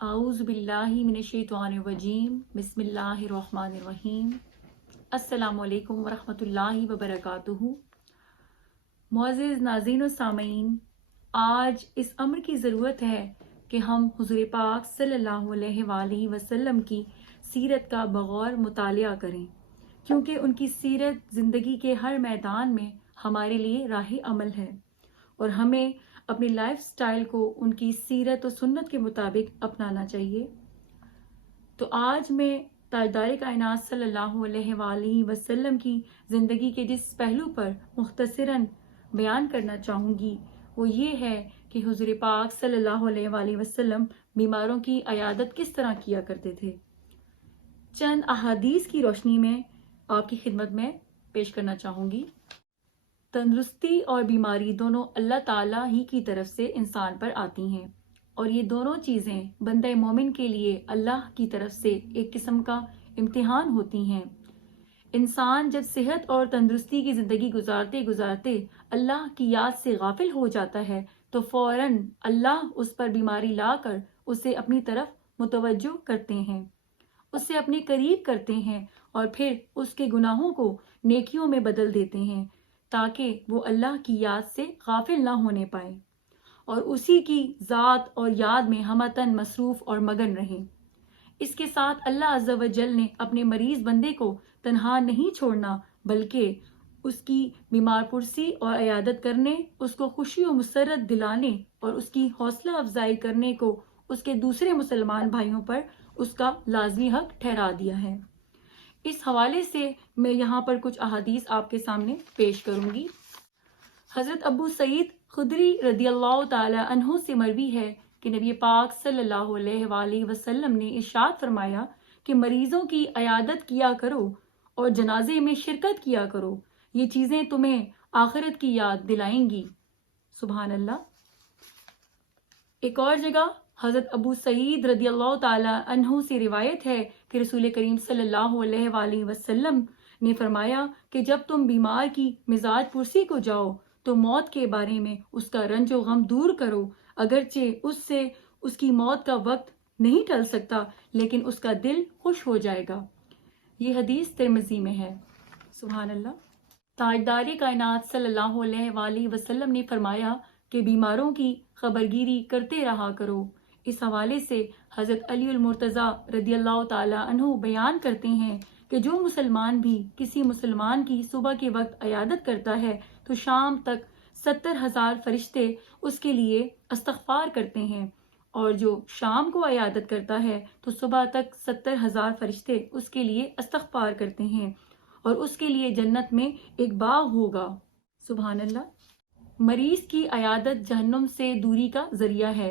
اعوذ باللہ من الشیطان الرجیم بسم اللہ الرحمن الرحیم السلام علیکم ورحمۃ اللہ وبرکاتہ۔ معزز ناظرین و سامعین، آج اس امر کی ضرورت ہے کہ ہم حضور پاک صلی اللہ علیہ وآلہ وسلم کی سیرت کا بغور مطالعہ کریں، کیونکہ ان کی سیرت زندگی کے ہر میدان میں ہمارے لیے راہ عمل ہے اور ہمیں اپنی لائف سٹائل کو ان کی سیرت و سنت کے مطابق اپنانا چاہیے۔ تو آج میں تاجدار کائنات صلی اللہ علیہ وآلہ وسلم کی زندگی کے جس پہلو پر مختصراً بیان کرنا چاہوں گی وہ یہ ہے کہ حضور پاک صلی اللہ علیہ وآلہ وسلم بیماروں کی عیادت کس طرح کیا کرتے تھے۔ چند احادیث کی روشنی میں آپ کی خدمت میں پیش کرنا چاہوں گی۔ تندرستی اور بیماری دونوں اللہ تعالیٰ ہی کی طرف سے انسان پر آتی ہیں، اور یہ دونوں چیزیں بندہ مومن کے لیے اللہ کی طرف سے ایک قسم کا امتحان ہوتی ہیں۔ انسان جب صحت اور تندرستی کی زندگی گزارتے گزارتے اللہ کی یاد سے غافل ہو جاتا ہے تو فوراً اللہ اس پر بیماری لا کر اسے اپنی طرف متوجہ کرتے ہیں، اسے اپنے قریب کرتے ہیں اور پھر اس کے گناہوں کو نیکیوں میں بدل دیتے ہیں تاکہ وہ اللہ کی یاد سے غافل نہ ہونے پائے اور اسی کی ذات اور یاد میں ہمتن مصروف اور مگن رہیں۔ اس کے ساتھ اللہ عز و جل نے اپنے مریض بندے کو تنہا نہیں چھوڑنا، بلکہ اس کی بیمار پرسی اور عیادت کرنے، اس کو خوشی و مسرت دلانے اور اس کی حوصلہ افزائی کرنے کو اس کے دوسرے مسلمان بھائیوں پر اس کا لازمی حق ٹھہرا دیا ہے۔ اس حوالے سے میں یہاں پر کچھ احادیث آپ کے سامنے پیش کروں گی۔ حضرت ابو سعید خدری رضی اللہ تعالی عنہ سے مروی ہے کہ نبی پاک صلی اللہ علیہ وآلہ وسلم نے ارشاد فرمایا کہ مریضوں کی عیادت کیا کرو اور جنازے میں شرکت کیا کرو، یہ چیزیں تمہیں آخرت کی یاد دلائیں گی۔ سبحان اللہ۔ ایک اور جگہ حضرت ابو سعید رضی اللہ تعالی عنہ سے روایت ہے کہ رسول کریم صلی اللہ علیہ وآلہ وسلم نے فرمایا کہ جب تم بیمار کی مزاج پرسی کو جاؤ تو موت کے بارے میں اس کا رنج و غم دور کرو، اگرچہ اس سے اس کی موت کا وقت نہیں ٹل سکتا لیکن اس کا دل خوش ہو جائے گا۔ یہ حدیث ترمذی میں ہے۔ سبحان اللہ۔ تاجدار کائنات صلی اللہ علیہ وآلہ وسلم نے فرمایا کہ بیماروں کی خبرگیری کرتے رہا کرو۔ اس حوالے سے حضرت علی المرتضیٰ رضی اللہ تعالی عنہ بیان کرتے ہیں کہ جو مسلمان بھی کسی مسلمان کی صبح کے وقت عیادت کرتا ہے تو شام تک 70,000 فرشتے اس کے لیے استغفار کرتے ہیں، اور جو شام کو عیادت کرتا ہے تو صبح تک 70,000 فرشتے اس کے لیے استغفار کرتے ہیں اور اس کے لیے جنت میں ایک باغ ہوگا۔ سبحان اللہ۔ مریض کی عیادت جہنم سے دوری کا ذریعہ ہے۔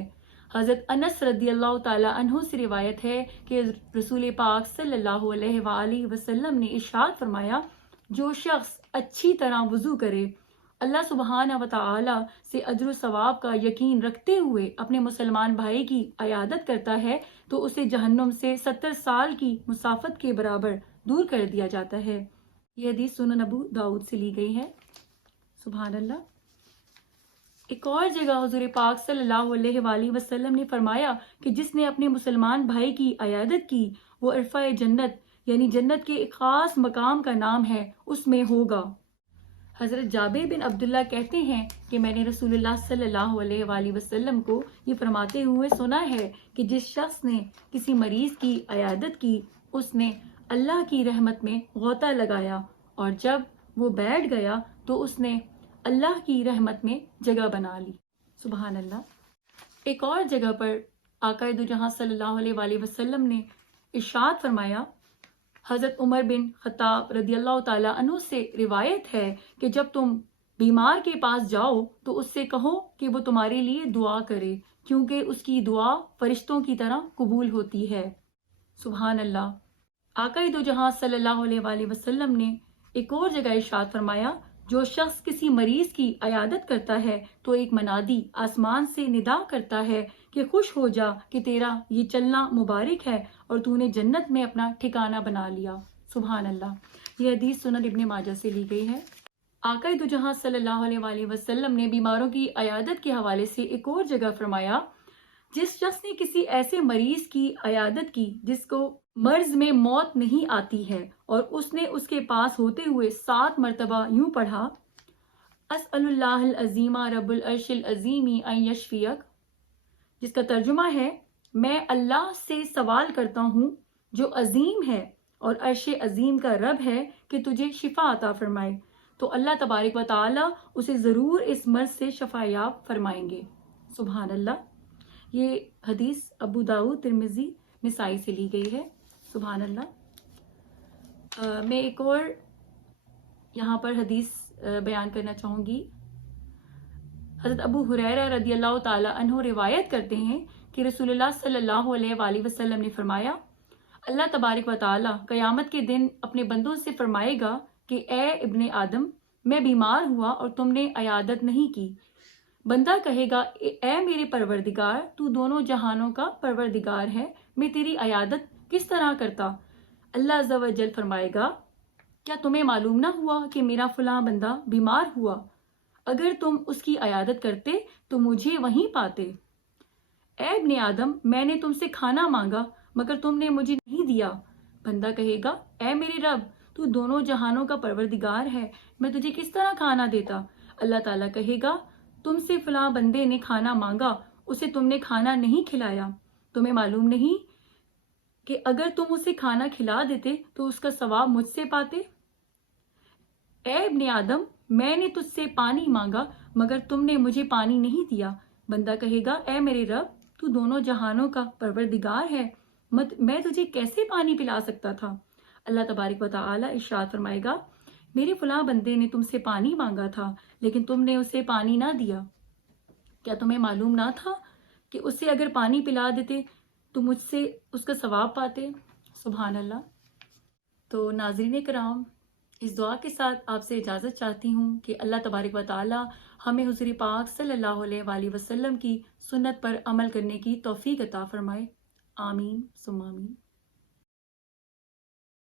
حضرت انس رضی اللہ تعالی عنہ سے روایت ہے کہ رسول پاک صلی اللہ علیہ وآلہ وسلم نے ارشاد فرمایا، جو شخص اچھی طرح وضو کرے، اللہ سبحانہ و تعالی سے اجر و ثواب کا یقین رکھتے ہوئے اپنے مسلمان بھائی کی عیادت کرتا ہے تو اسے جہنم سے 70 سال کی مسافت کے برابر دور کر دیا جاتا ہے۔ یہ حدیث سنن ابو داؤد سے لی گئی ہے۔ سبحان اللہ۔ ایک اور جگہ حضور پاک صلی اللہ علیہ وآلہ وسلم نے فرمایا کہ جس نے اپنے مسلمان بھائی کی عیادت کی وہ عرفہ جنت یعنی جنت کے ایک خاص مقام کا نام ہے اس میں ہوگا۔ حضرت جابر بن عبداللہ کہتے ہیں کہ میں نے رسول اللہ صلی اللہ علیہ وآلہ وسلم کو یہ فرماتے ہوئے سنا ہے کہ جس شخص نے کسی مریض کی عیادت کی اس نے اللہ کی رحمت میں غوطہ لگایا، اور جب وہ بیٹھ گیا تو اس نے اللہ کی رحمت میں جگہ بنا لی۔ سبحان اللہ۔ ایک اور جگہ پر آقا دو جہاں صلی اللہ علیہ وآلہ وسلم نے ارشاد فرمایا، حضرت عمر بن خطاب رضی اللہ تعالی عنہ سے روایت ہے کہ جب تم بیمار کے پاس جاؤ تو اس سے کہو کہ وہ تمہارے لیے دعا کرے، کیونکہ اس کی دعا فرشتوں کی طرح قبول ہوتی ہے۔ سبحان اللہ۔ آقا دو جہاں صلی اللہ علیہ وآلہ وسلم نے ایک اور جگہ ارشاد فرمایا، جو شخص کسی مریض کی عیادت کرتا ہے تو ایک منادی آسمان سے ندا کرتا ہے کہ خوش ہو جا کہ تیرا یہ چلنا مبارک ہے اور تو نے جنت میں اپنا ٹھکانہ بنا لیا۔ سبحان اللہ۔ یہ حدیث سنن ابن ماجہ سے لی گئی ہے۔ آقا دو جہاں صلی اللہ علیہ وآلہ وسلم نے بیماروں کی عیادت کے حوالے سے ایک اور جگہ فرمایا، جس شخص نے کسی ایسے مریض کی عیادت کی جس کو مرض میں موت نہیں آتی ہے اور اس نے اس کے پاس ہوتے ہوئے 7 مرتبہ یوں پڑھا اسأل اللہ العظیم رب العرش العظیم ان یشفیک، جس کا ترجمہ ہے میں اللہ سے سوال کرتا ہوں جو عظیم ہے اور عرش عظیم کا رب ہے کہ تجھے شفا عطا فرمائے، تو اللہ تبارک و تعالی اسے ضرور اس مرض سے شفا یاب فرمائیں گے۔ سبحان اللہ۔ یہ حدیث ابو داؤد، ترمذی، نسائی سے لی گئی ہے۔ سبحان اللہ۔ میں ایک اور یہاں پر حدیث بیان کرنا چاہوں گی۔ حضرت ابو ہریرہ رضی اللہ تعالی عنہ روایت کرتے ہیں کہ رسول اللہ صلی اللہ علیہ وآلہ وسلم نے فرمایا اللہ تبارک و تعالی قیامت کے دن اپنے بندوں سے فرمائے گا کہ اے ابن آدم، میں بیمار ہوا اور تم نے عیادت نہیں کی۔ بندہ کہے گا اے میرے پروردگار، تو دونوں جہانوں کا پروردگار ہے، میں تیری عیادت کس طرح کرتا؟ اللہ عز و جل فرمائے گا کیا تمہیں معلوم نہ ہوا کہ میرا فلاں بندہ بیمار ہوا؟ اگر تم اس کی عیادت کرتے تو مجھے وہیں پاتے۔ اے ابن آدم، میں نے تم سے کھانا مانگا مگر تم نے مجھے نہیں دیا۔ بندہ کہے گا اے میرے رب، تو دونوں جہانوں کا پروردگار ہے، میں تجھے کس طرح کھانا دیتا؟ اللہ تعالیٰ کہے گا تم سے فلاں بندے نے کھانا مانگا، اسے تم نے کھانا نہیں کھلایا۔ تمہیں معلوم نہیں کہ اگر تم اسے کھانا کھلا دیتے تو اس کا ثواب مجھ سے پاتے؟ اے ابن آدم، میں نے تجھ سے پانی مانگا مگر تم نے مجھے پانی نہیں دیا۔ بندہ کہے گا اے میرے رب، تو دونوں جہانوں کا پروردگار ہے، میں تجھے کیسے پانی پلا سکتا تھا؟ اللہ تبارک و تعالی ارشاد فرمائے گا میرے فلاں بندے نے تم سے پانی مانگا تھا لیکن تم نے اسے پانی نہ دیا۔ کیا تمہیں معلوم نہ تھا کہ اسے اگر پانی پلا دیتے تو مجھ سے اس کا ثواب پاتے؟ سبحان اللہ۔ تو ناظرین کرام، اس دعا کے ساتھ آپ سے اجازت چاہتی ہوں کہ اللہ تبارک و تعالی ہمیں حضور پاک صلی اللہ علیہ وآلہ وسلم کی سنت پر عمل کرنے کی توفیق عطا فرمائے۔ آمین ثم آمین۔